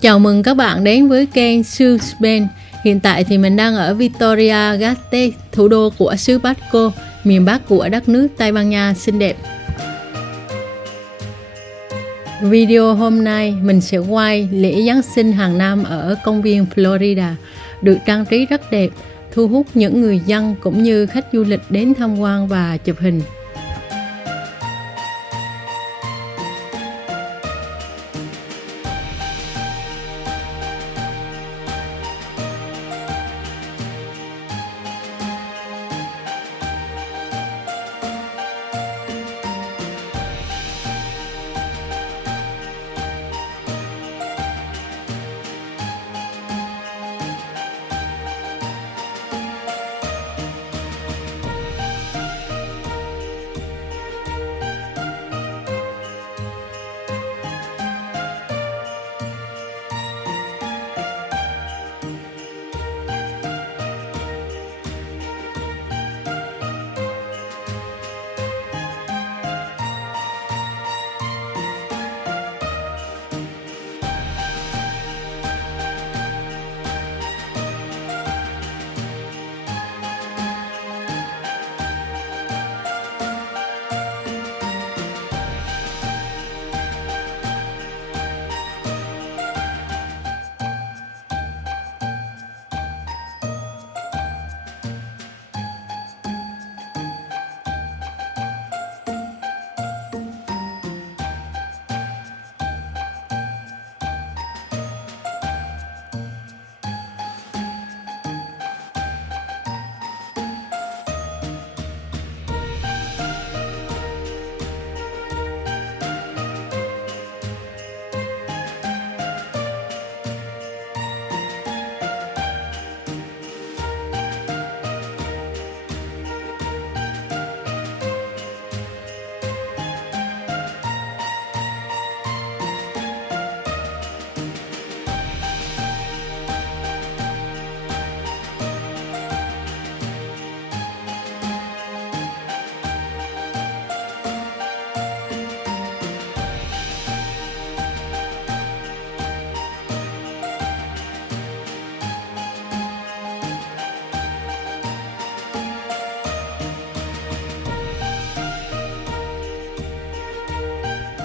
Chào mừng các bạn đến với kênh xứ Spain. Hiện tại thì mình đang ở Vitoria-Gasteiz, thủ đô của xứ Basco, miền Bắc của đất nước Tây Ban Nha xinh đẹp. Video hôm nay mình sẽ quay lễ Giáng sinh hàng năm ở công viên Florida, được trang trí rất đẹp, thu hút những người dân cũng như khách du lịch đến tham quan và chụp hình.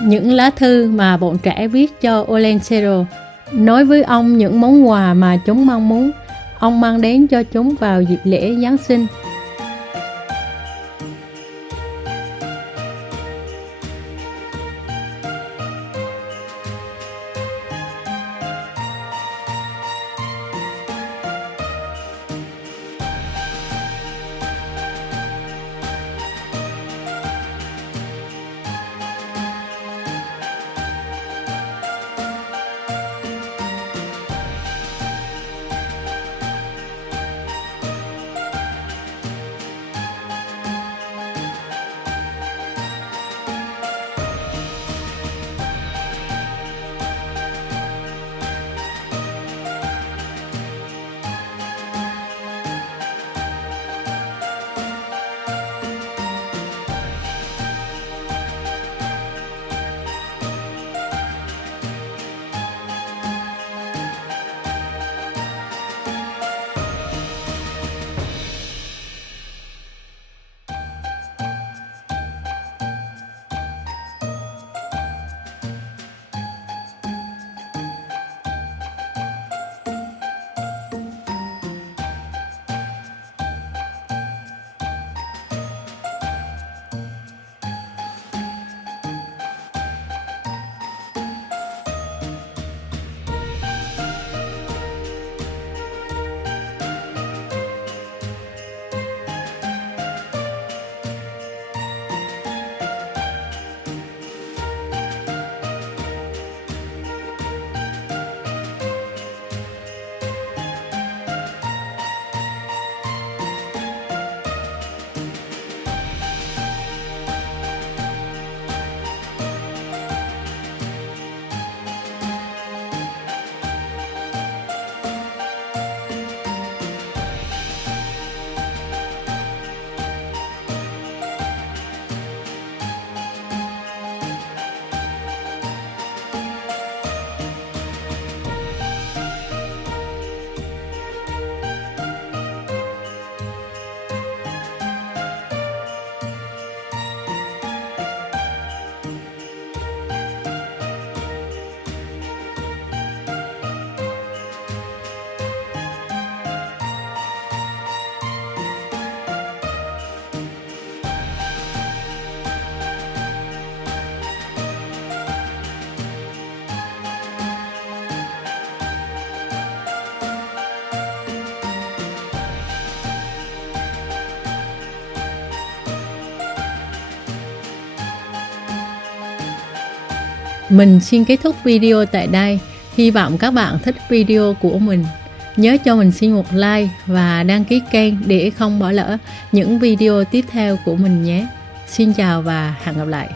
Những lá thư mà bọn trẻ viết cho Olencero nói với ông những món quà mà chúng mong muốn ông mang đến cho chúng vào dịp lễ Giáng sinh. Mình xin kết thúc video tại đây. Hy vọng các bạn thích video của mình. Nhớ cho mình xin một like và đăng ký kênh để không bỏ lỡ những video tiếp theo của mình nhé. Xin chào và hẹn gặp lại.